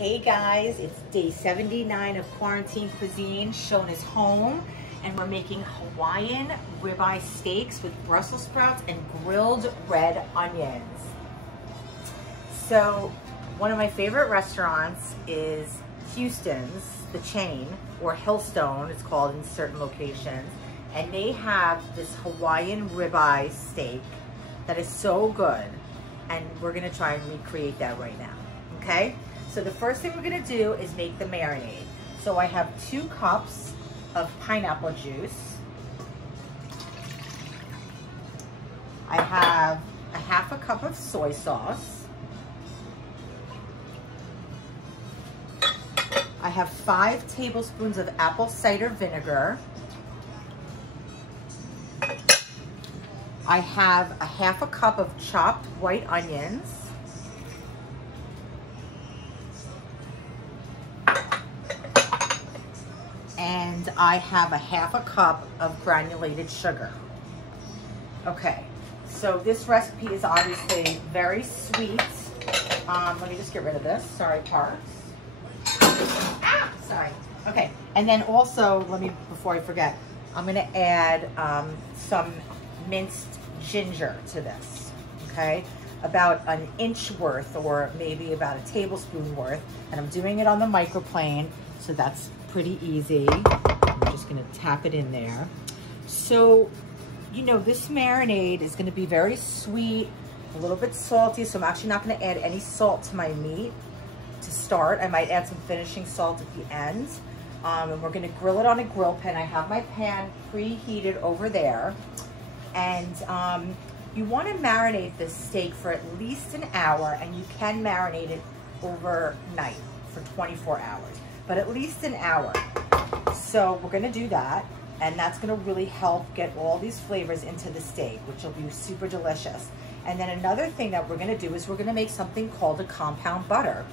Hey guys, it's day 79 of Quarantine Cuisine. Schoen is home and we're making Hawaiian ribeye steaks with Brussels sprouts and grilled red onions. So one of my favorite restaurants is Houston's, the chain, or Hillstone, it's called in certain locations. And they have this Hawaiian ribeye steak that is so good. And we're gonna try and recreate that right now, okay? So the first thing we're gonna do is make the marinade. So I have 2 cups of pineapple juice. I have a half a cup of soy sauce. I have 5 tablespoons of apple cider vinegar. I have a half a cup of chopped white onions. And I have a half a cup of granulated sugar. Okay, so this recipe is obviously very sweet. Let me just get rid of this, sorry parts. Ah, sorry. Okay, and then also, before I forget, I'm gonna add some minced ginger to this, okay? About an inch worth, or maybe about a tablespoon worth. And I'm doing it on the microplane, so that's pretty easy. I'm just gonna tap it in there. So, you know, this marinade is gonna be very sweet, a little bit salty, so I'm actually not gonna add any salt to my meat to start. I might add some finishing salt at the end. And we're gonna grill it on a grill pan. I have my pan preheated over there. And you wanna marinate this steak for at least an hour, and you can marinate it overnight for 24 hours. But at least an hour. So we're gonna do that, and that's gonna really help get all these flavors into the steak, which will be super delicious. And then another thing that we're gonna do is we're gonna make something called a compound butter.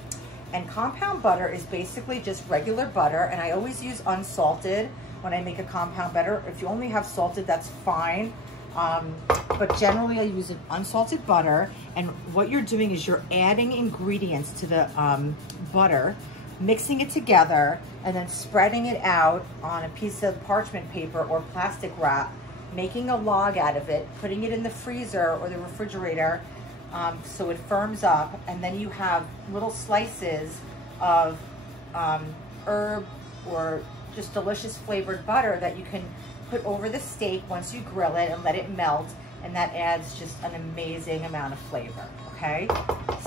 And compound butter is basically just regular butter, and I always use unsalted when I make a compound butter. If you only have salted, that's fine. But generally I use an unsalted butter, and what you're doing is you're adding ingredients to the butter, mixing it together, and then spreading it out on a piece of parchment paper or plastic wrap, making a log out of it, putting it in the freezer or the refrigerator so it firms up, and then you have little slices of herb or just delicious flavored butter that you can put over the steak once you grill it and let it melt, and that adds just an amazing amount of flavor, okay?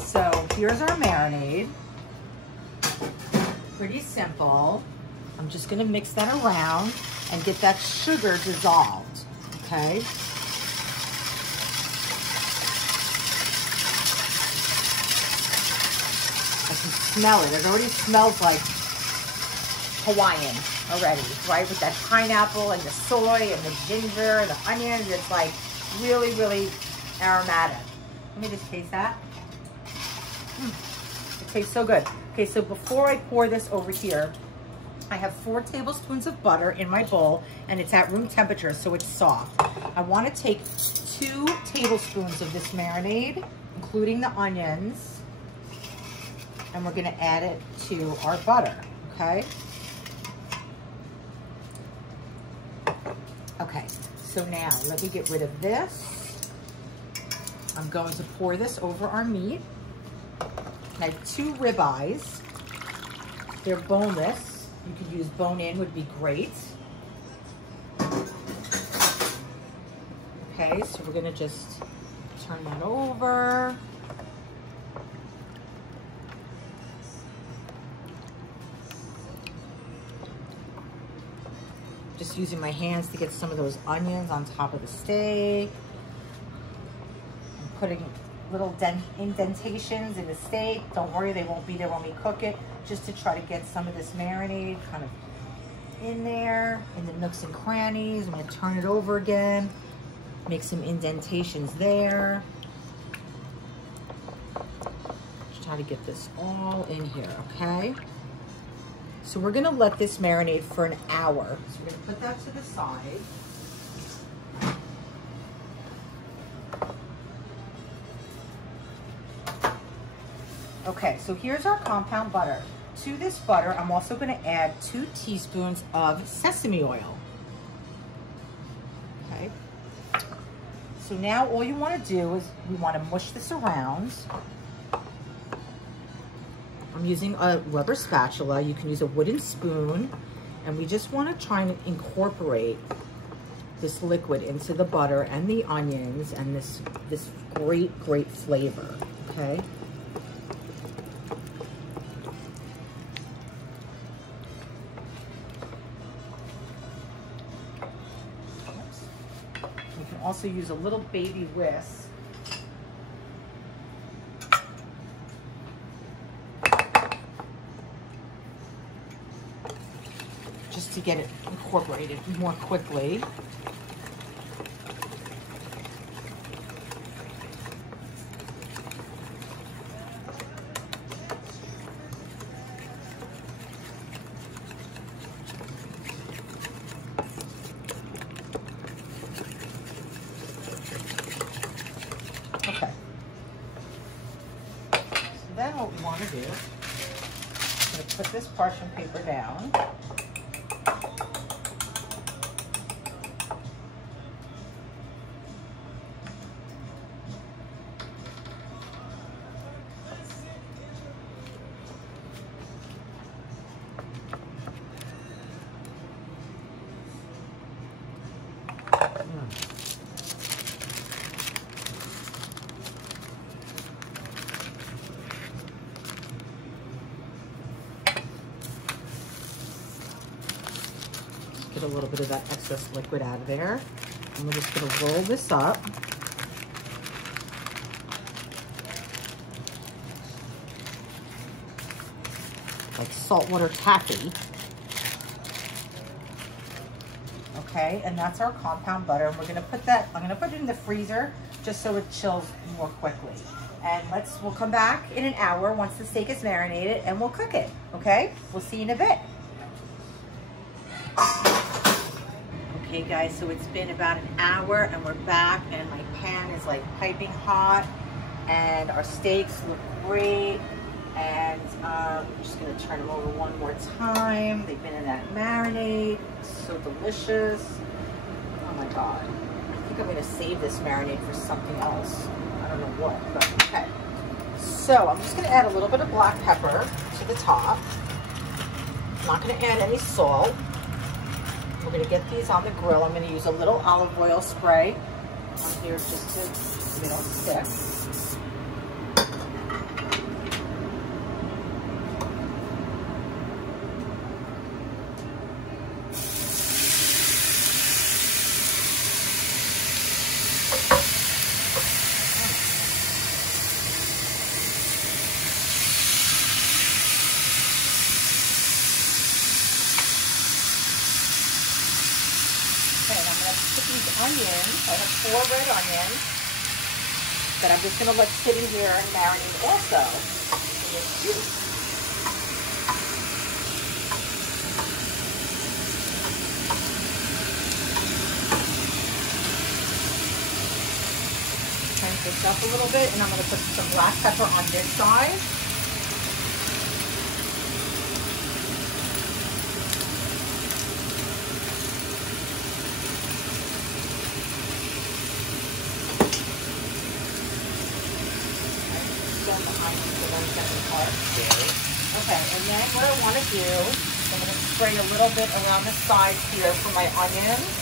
So here's our marinade. Pretty simple. I'm just gonna mix that around and get that sugar dissolved, okay? I can smell it. It already smells like Hawaiian already, right? With that pineapple and the soy and the ginger and the onions, it's like really, really aromatic. Let me just taste that. It tastes so good. Okay, so before I pour this over here, I have 4 tablespoons of butter in my bowl, and it's at room temperature, so it's soft. I want to take 2 tablespoons of this marinade, including the onions, and we're gonna add it to our butter, okay? Okay, so now let me get rid of this. I'm going to pour this over our meat. I have 2 ribeyes. They're boneless. You could use bone-in, would be great. Okay, so we're gonna just turn that over. Just using my hands to get some of those onions on top of the steak. I'm putting little indentations in the steak. Don't worry, they won't be there when we cook it, just to try to get some of this marinade kind of in there, in the nooks and crannies. I'm gonna turn it over again, make some indentations there. Just try to get this all in here, okay? So we're gonna let this marinate for an hour. So we're gonna put that to the side. Okay, so here's our compound butter. To this butter, I'm also going to add 2 teaspoons of sesame oil. Okay. So now all you want to do is we want to mush this around. I'm using a rubber spatula. You can use a wooden spoon. And we just want to try and incorporate this liquid into the butter and the onions and this great flavor, okay? Oops. You can also use a little baby whisk. Just to get it incorporated more quickly. Okay. So then what we want to do, I'm going to put this parchment paper down. Get a little bit of that excess liquid out of there. And we're just going to roll this up. Like saltwater taffy. Okay, and that's our compound butter. And we're going to put that, I'm going to put it in the freezer just so it chills more quickly. And we'll come back in an hour once the steak is marinated and we'll cook it, okay? We'll see you in a bit. Okay guys, so it's been about an hour and we're back and my pan is like piping hot and our steaks look great. And I'm just gonna turn them over one more time. They've been in that marinade, so delicious. Oh my God. I think I'm gonna save this marinade for something else. I don't know what, but okay. So I'm just gonna add a little bit of black pepper to the top. I'm not gonna add any salt. We're gonna get these on the grill. I'm gonna use a little olive oil spray on here just so they don't stick. Onions. I have 4 red onions that I'm just going to let sit in here and marinate also in this juice. Turn this up a little bit and I'm going to put some black pepper on this side. Okay, and then what I want to do is I'm going to spray a little bit around the sides here for my onions.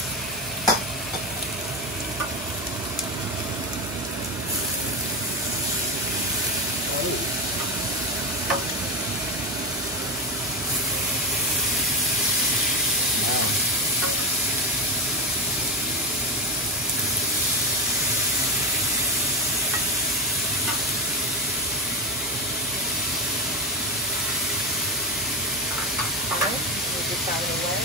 Out of the way.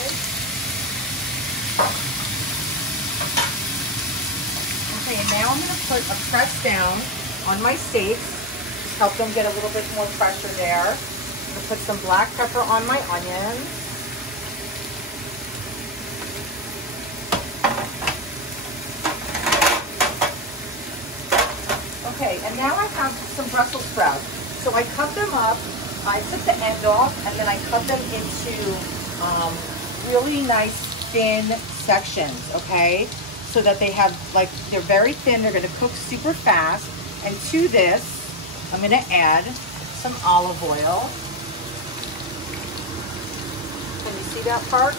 Okay, and now I'm going to put a press down on my steaks. Just help them get a little bit more pressure there. I'm going to put some black pepper on my onions. Okay, and now I have some Brussels sprouts. So I cut them up. I took the end off, and then I cut them into really nice thin sections, okay? So that they have, like, they're very thin. They're gonna cook super fast. And to this, I'm gonna add some olive oil. Can you see that part?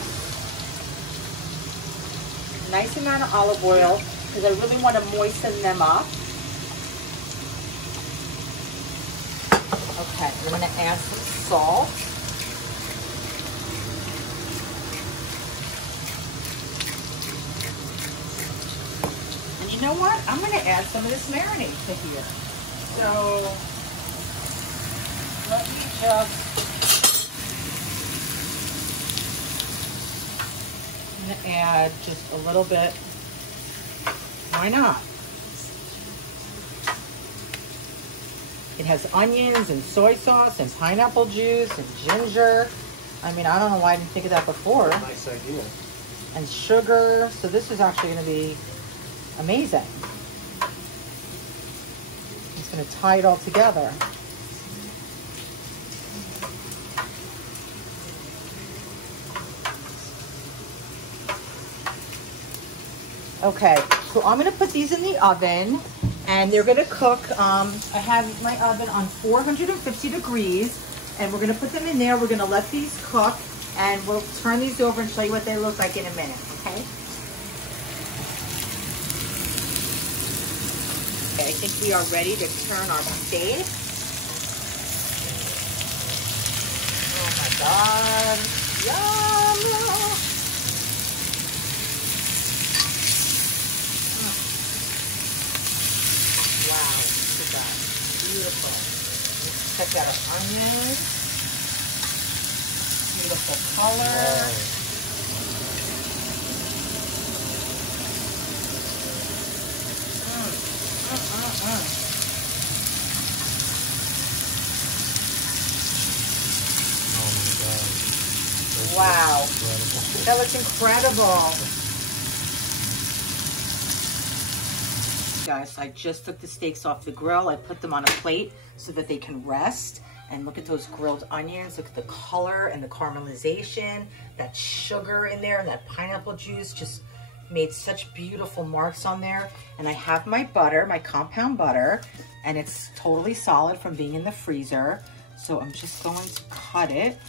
Nice amount of olive oil, because I really want to moisten them up. Okay, we're going to add some salt. And you know what? I'm going to add some of this marinade to here. So, let me just... I'm going to add just a little bit. Why not? It has onions and soy sauce and pineapple juice and ginger. I mean, I don't know why I didn't think of that before. Nice idea. And sugar. So this is actually going to be amazing. It's going to tie it all together. Okay, so I'm going to put these in the oven. And they're gonna cook, I have my oven on 450 degrees, and we're gonna put them in there. We're gonna let these cook, and we'll turn these over and show you what they look like in a minute, okay? Okay, I think we are ready to turn our steak. Oh my God, yum! Wow, look at that. Beautiful. Let's check out our onions. Beautiful color. Oh my God. Wow. That looks incredible. Guys, I just took the steaks off the grill. I put them on a plate so that they can rest. And look at those grilled onions. Look at the color and the caramelization. That sugar in there and that pineapple juice just made such beautiful marks on there. And I have my butter, my compound butter, and it's totally solid from being in the freezer. So I'm just going to cut it.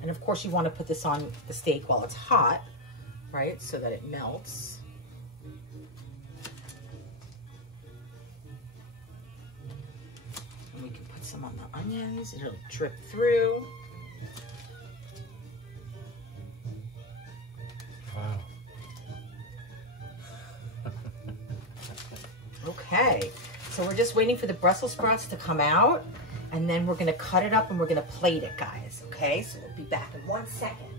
And of course you want to put this on the steak while it's hot, right? So that it melts. And we can put some on the onions. It'll drip through. Wow. Okay, so we're just waiting for the Brussels sprouts to come out. And then we're gonna cut it up and we're gonna plate it, guys, okay? So we'll be back in 1 second.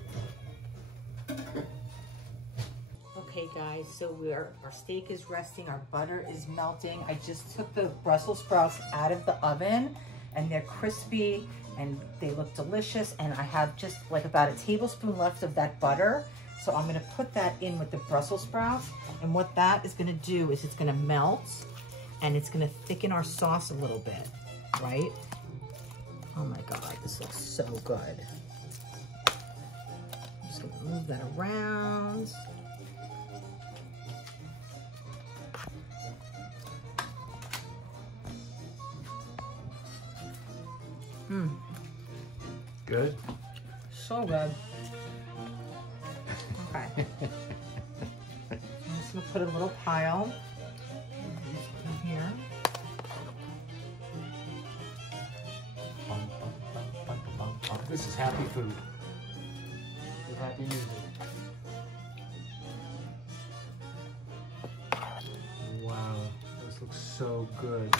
Okay, guys, so our steak is resting, our butter is melting. I just took the Brussels sprouts out of the oven, and they're crispy, and they look delicious, and I have just like about a tablespoon left of that butter. So I'm gonna put that in with the Brussels sprouts, and what that is gonna do is it's gonna melt, and it's gonna thicken our sauce a little bit, right? Oh my God, this looks so good. I'm just gonna move that around. Good? So good. Okay. I'm just gonna put a little pile in here. This is happy food. With happy music. Wow, this looks so good.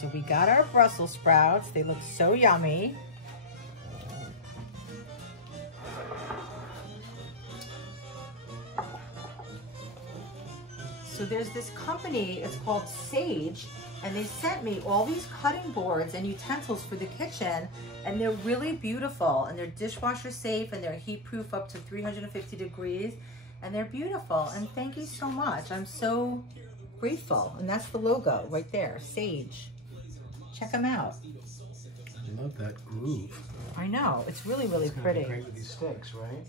So we got our Brussels sprouts. They look so yummy. So there's this company, it's called Sage, and they sent me all these cutting boards and utensils for the kitchen, and they're really beautiful, and they're dishwasher safe, and they're heat proof up to 350 degrees, and they're beautiful, and thank you so much. I'm so grateful, and that's the logo right there, Sage. Check them out. I love that groove. I know, it's really, really It's pretty. great with these sticks, right?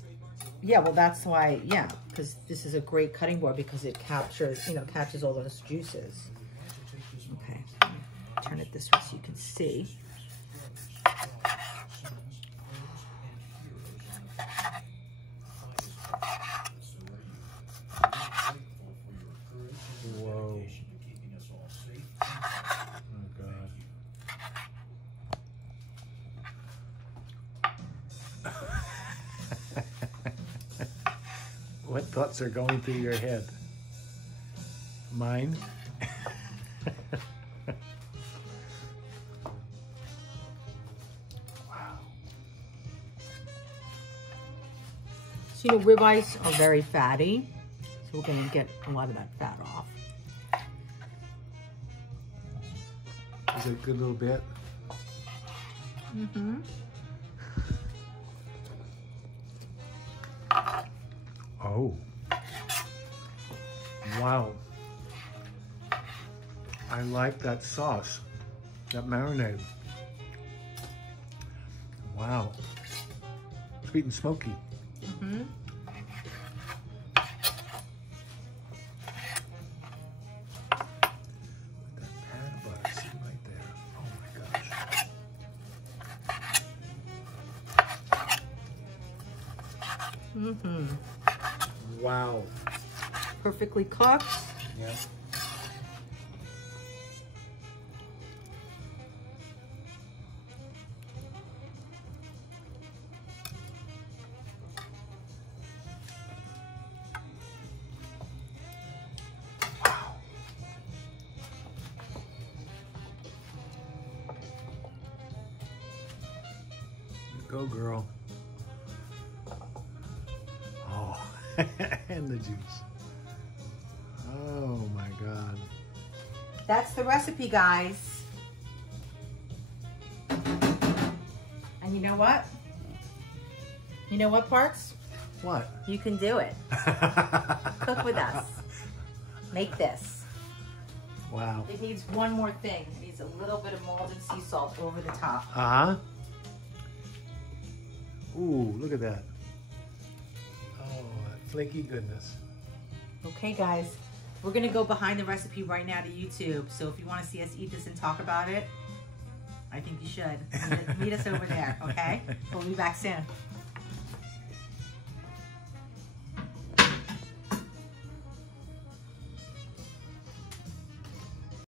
Yeah, well, that's why, yeah, because this is a great cutting board because it captures, you know, catches all those juices. Okay, turn it this way so you can see. Whoa. Oh, God. What thoughts are going through your head? Mine? Wow. So, you know, ribeyes are very fatty, so we're going to get a lot of that fat off. Is it a good little bit? Mm-hmm. Oh. Wow. I like that sauce, that marinade. Wow. Sweet and smoky. Mm-hmm. That pat of butter, see right there. Oh my gosh. Mm-hmm. Wow. Perfectly cooked. Yeah. Wow. You go, girl. Oh, and the juice. Oh my God. That's the recipe, guys. And you know what? You know what, Parks? What? You can do it. Cook with us. Make this. Wow. It needs one more thing. It needs a little bit of Maldon sea salt over the top. Uh-huh. Ooh, look at that. Oh, that flaky goodness. Okay, guys. We're going to go behind the recipe right now to YouTube. So if you want to see us eat this and talk about it, I think you should. Meet us over there, okay? We'll be back soon.